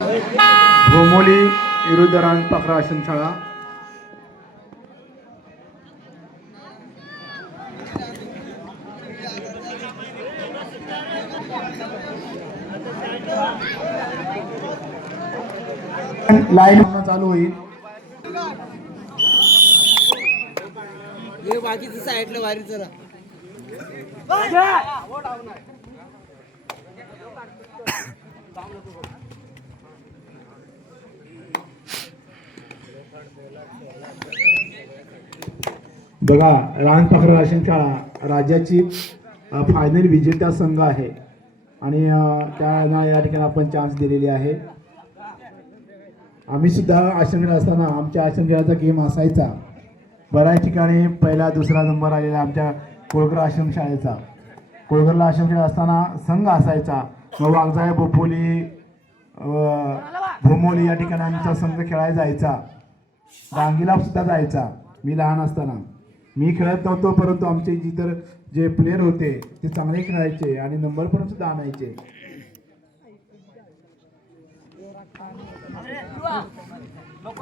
भोमोली विरुद्ध रानपाखरा आश्रमशाळा. लाईन चालू होईल. बाकीचं साईडला वारी जरा बघा, रानपाखरा आश्रमशाळा राज्याची फायनल विजेता संघ आहे आणि त्यांना या ठिकाणी आपण चान्स दिलेली आहे. आम्ही सुद्धा आश्रमशाळा असताना आमच्या आश्रमशाळेचा गेम असायचा. बऱ्याच ठिकाणी पहिला दुसरा नंबर आलेला आमच्या कोळगर आश्रमशाळेचा. कोळगरला आश्रमशाळा असताना संघ असायचा. मग वाघजाळे, बोपोली, भोमोली या ठिकाणी आमचा संघ खेळायला जायचा. डांगीला सुद्धा जायचा मी लहान असताना. मी खेळत नव्हतो, परंतु आमचे इतर जे प्लेयर होते ते चांगले खेळायचे आणि नंबर पण सुद्धा आणायचे.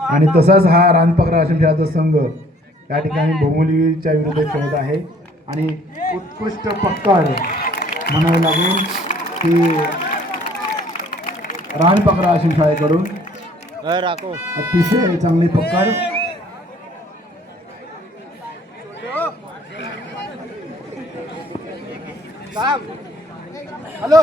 आणि तसाच हा रानपाखरा आश्रमशाळेचा संघ या ठिकाणी भोमोलीच्या विरुद्ध खेळत आहे. आणि उत्कृष्ट पक्कड म्हणावे लागेल की रानपाखरा आश्रमशाळेकडून अतिशय चांगली पक्कड. हॅलो,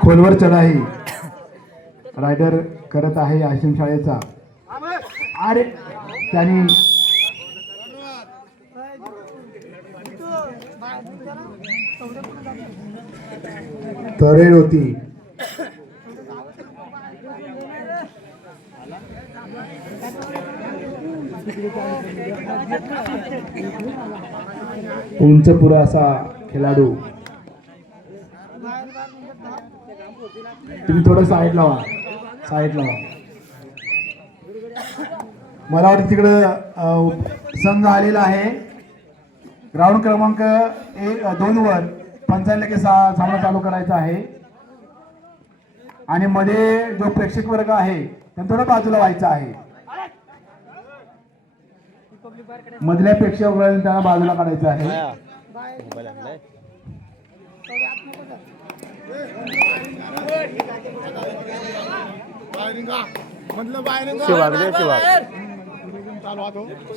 खोलवर चढाई रायडर करत आहे आश्रमशाळेचा. अरे त्यांनी तरेड होती. उंच पुरा असा खेळाडू. तुम्ही थोडं साईड लावा, साईड लावा. मला वाटतं तिकडं संघ आलेला आहे. ग्राउंड क्रमांक 2 वर 55 सामना चालू करायचा आहे. आणि मध्ये जो प्रेक्षक वर्ग आहे त्यांना थोडं बाजूला व्हायचं आहे. मधल्या प्रेक्षक वर्गाने त्यांना बाजूला काढायचं आहे.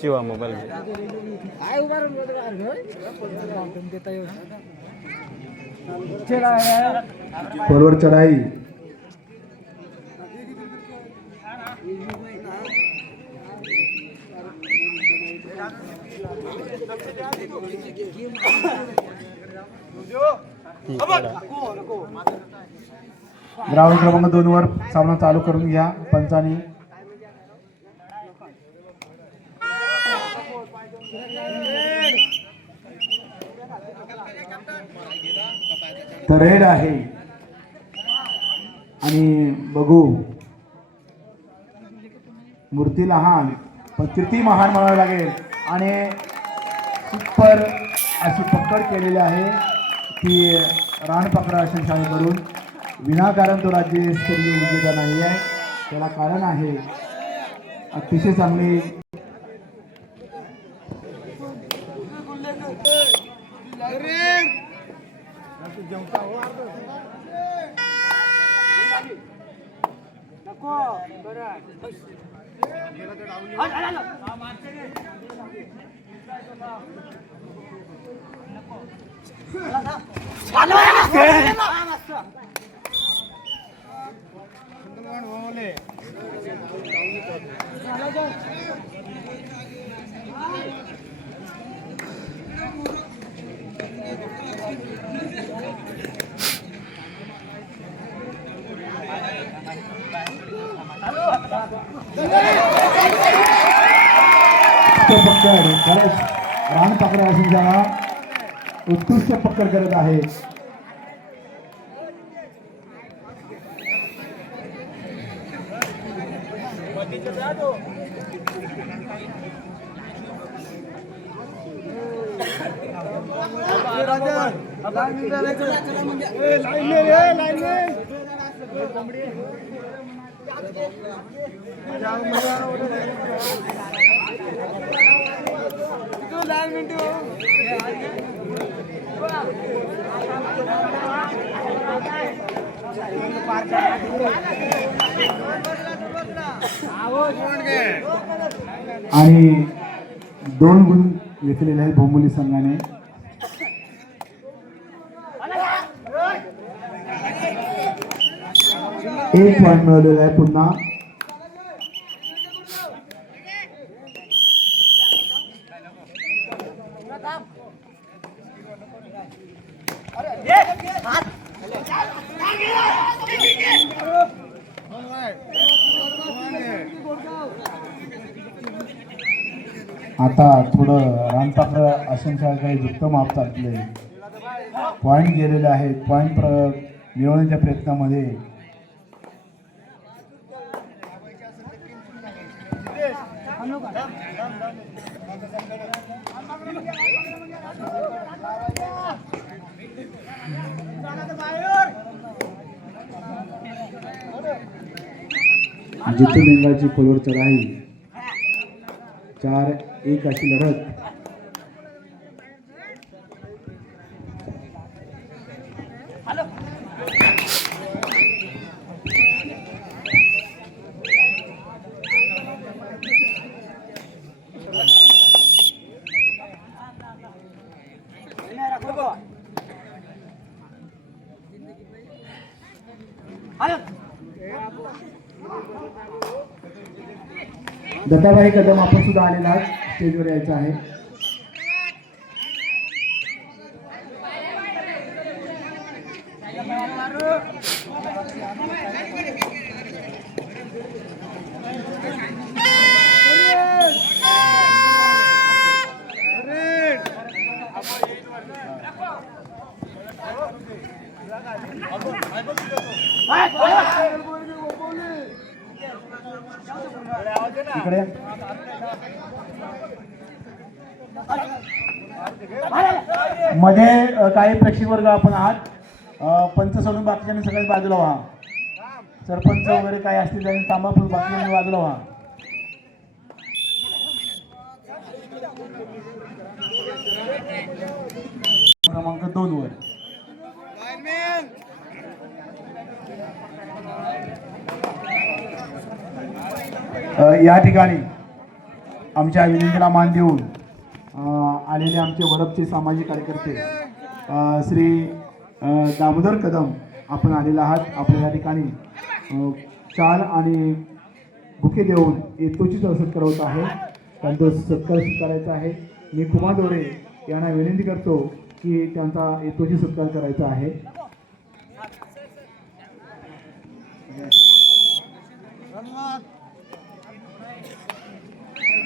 शिवा मोबाईल खोलवर चढाई. ग्राउंड क्रमांक 2 वर सामना चालू करून घ्या पंचानी. तरेड आहे आणि बघू, मूर्ती लहान पण कीर्ती महान म्हणावं लागेल. आणि सुपर अशी पकड केलेली आहे की रानपाखरा आश्रमशाळेकडून. विनाकारण तो राज्यस्तरीय विजेता नाही आहे, त्याला कारण आहे. अतिशय चांगली पक्कड. खरंच रानपाखरा आश्रमशाळा उत्कृष्ट पक्कड करत आहे. आणि 2 गुण घेतलेले आहेत भोंबोली संघाने. एक पॉईंट मिळवलेला आहे पुन्हा. आता थोडं रानपाखर आशंकाकडे झुकतं माप टाकले. पॉईंट गेलेले आहेत. पॉईंट मिळवण्याच्या प्रयत्नामध्ये जितू बेंगाची खोलवर चढाई 4-1 अशी लढत. दत्ताभाई कदम आपण सुद्धा आलेला आहात. स्टेजवर यायचं आहे. इकडे मध्ये काही प्रेक्षक वर्ग आपण आहात. पंच सोडून बाकीच्यांनी सगळ्यांनी बाजूला व्हा. सरपंच वगैरे काही असतील त्यांनी थांबा, पण बाकीच्यांनी बाजूला व्हा. क्रमांक 2 वर या ठिकाणी आमच्या विनंतीला मान देऊन आलेले आमचे वडपचे सामाजिक कार्यकर्ते श्री दामोदर कदम आपण आलेले आहात. आपल्या या ठिकाणी शाल आणि बुके देऊन येतोची सत्कार होत आहे. त्यांचा सत्कार स्वीकारायचा आहे. मी कुमार दोरे यांना विनंती करतो की त्यांचा येतोची सत्कार करायचा आहे.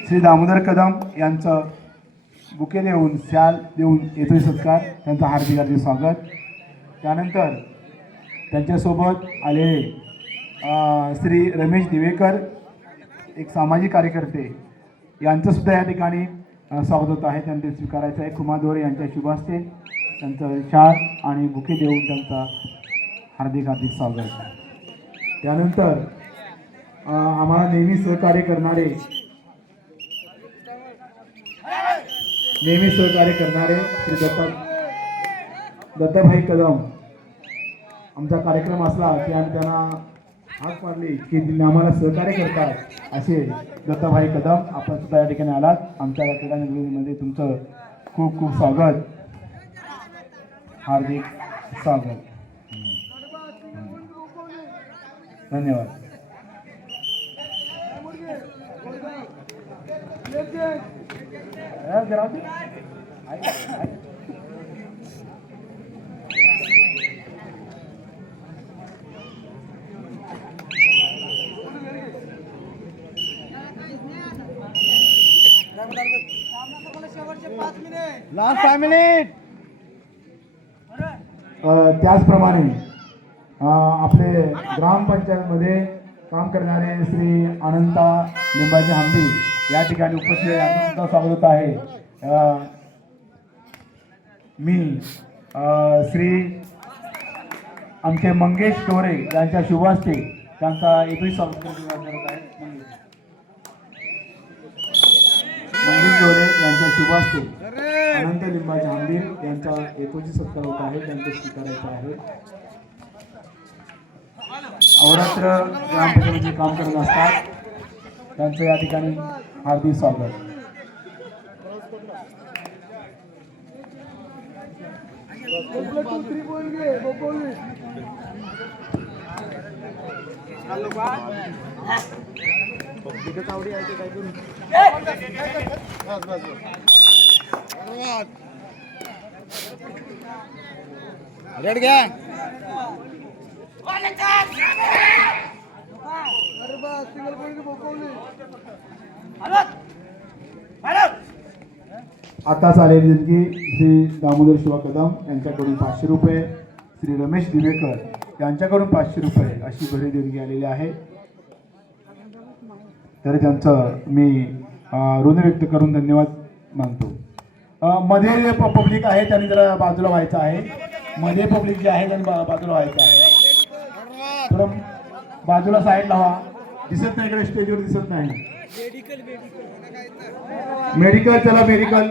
श्री दामोदर कदम यांचं बुके देऊन शाल देऊन येतोय सत्कार. त्यांचं हार्दिक हार्दिक स्वागत. त्यानंतर त्यांच्यासोबत आलेले श्री रमेश दिवेकर एक सामाजिक कार्यकर्ते यांचं सुद्धा या ठिकाणी स्वागत होत आहे. त्यांचे स्वीकारायचं आहे. कुमार दोरे यांच्या शुभ हस्ते त्यांचं शाल आणि बुके देऊन त्यांचा हार्दिक हार्दिक स्वागत. त्यानंतर आम्हाला नेहमी सहकार्य करणारे श्री दत्ताभाई कदम, आमचा कार्यक्रम असला की आम्ही त्यांना हाक मारली की आम्हाला सहकार्य करतात असे दत्ताभाई कदम आपण सुद्धा या ठिकाणी आलात. आमच्या या क्रीडा निगडीमध्ये तुमचं खूप खूप स्वागत, हार्दिक स्वागत. धन्यवाद. Last 5 minute. त्याचप्रमाणे आपले ग्रामपंचायतमध्ये काम करणारे श्री अनंता लिंबाजी हंबी या ठिकाणी उपस्थित यांचं सुद्धा स्वागत होत आहे. मी श्री आमचे मंगेश टोरे यांच्या शुभ हस्ते त्यांचा 21 स्वागत करत आहे. मंगेश टोरे यांच्या शुभ हस्ते अनंत लिंबाचे हंबीर यांचा 21 सत्कार होत आहे, त्यांचे स्वीकारायचं आहे. अवरात्र ग्रामपंचायतीचे काम करत असतात त्यांचं या ठिकाणी हार्दिक स्वागत. रेड घ्या. आताच आलेली देणगी श्री दामोदर शिवा कदम यांच्याकडून 500 रुपये, श्री रमेश दिवेकर यांच्याकडून 500 रुपये अशी भरी देणगी आलेली आहे. तर त्यांचं मी ऋण व्यक्त करून धन्यवाद मानतो. मध्ये पब्लिक आहे त्यांनी जरा बाजूला व्हायचं आहे. मध्ये पब्लिक जे आहे त्यांनी बाजूला व्हायचं आहे. थोडं बाजूला साईडला व्हा. दिसत नाही इकडे, स्टेजवर दिसत नाही. मेडिकल चला मेडिकल.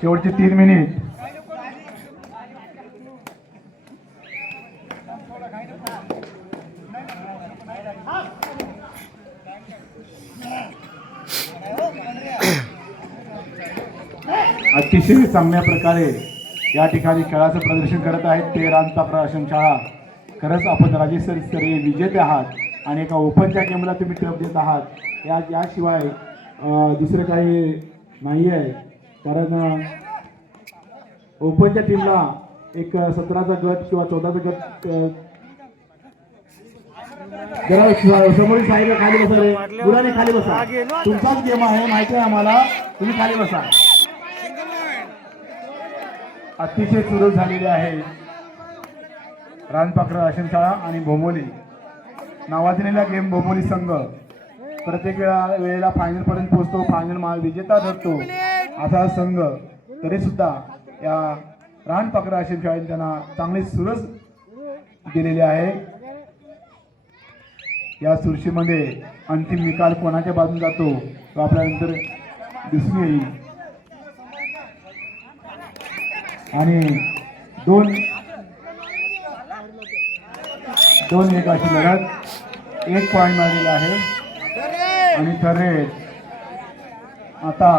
शेवटचे 3 मिनिट. अतिशय चांगल्या प्रकारे या ठिकाणी खेळाचं प्रदर्शन करत आहेत ते रानपाखरा आश्रमशाळा. खरंच आपण राज्यस्तरीय विजेते आहात आणि एका ओपनच्या गेमला तुम्ही टप देत आहात. याशिवाय दुसरं काही नाही आहे, कारण ओपनच्या टीमला एक 17चा गट किंवा 14चा गट. जरा समोरील साईडला खाली बसा रे, मुलाने खाली बसा. तुमचाच गेम आहे माहिती आहे आम्हाला, तुम्ही खाली बसा. अतिशय सुरू झालेली आहे रानपाखरा आश्रमशाळा आणि भोमोली नावाजलेला गेम. भोमोली संघ प्रत्येक वेळेला फायनल पर्यंत पोहोचतो, फायनल विजेता ठरतो असा संघ. तरी सुद्धा या रानपाखरा आश्रमशाळेने त्यांना चांगली सुरस दिलेली आहे. या सुरशीमध्ये अंतिम निकाल कोणाच्या बाजून जातो तो आपल्यानंतर दिसून येईल. आणि दोन एक अशी लढत. 1 पॉईंट मिळालेला आहे आणि ठरले. आता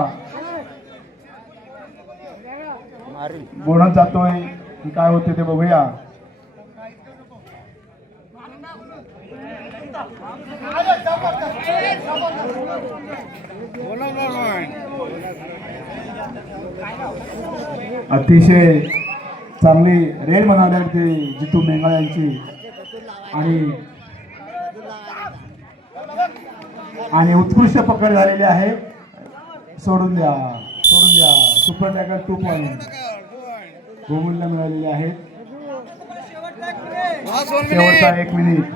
बोनस जातोय की काय होते ते बघूया. अतिशय चांगली रेल बनवली ते जितू मेंगाळ यांची. आणि उत्कृष्ट पकड झालेली आहे. सोडून द्या. सुपर टॅकर 2 पॉईंट भोमूलला मिळालेले आहेत. शेवटचा 1 मिनिट.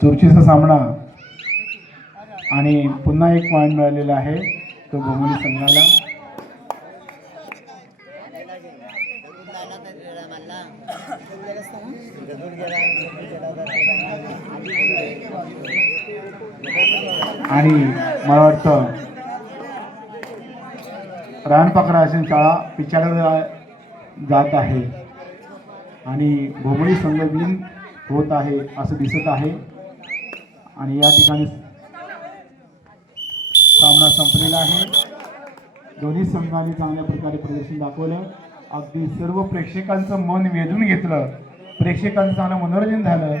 चुरशीचा सामना आणि पुन्हा 1 पॉईंट मिळालेला आहे तो भोमोली संघाला. आणि मला वाटतं रानपाखरा आश्रमशाळा पिछाडीवर जात आहे आणि भोमोली संघ विन होत आहे असं दिसत आहे. आणि या ठिकाणी सामना संपलेला आहे. दोन्ही संघांनी चांगल्या प्रकारे प्रदर्शन दाखवलं. अगदी सर्व प्रेक्षकांचं मन वेधून घेतलं. प्रेक्षकांचं चांगलं मनोरंजन झालं.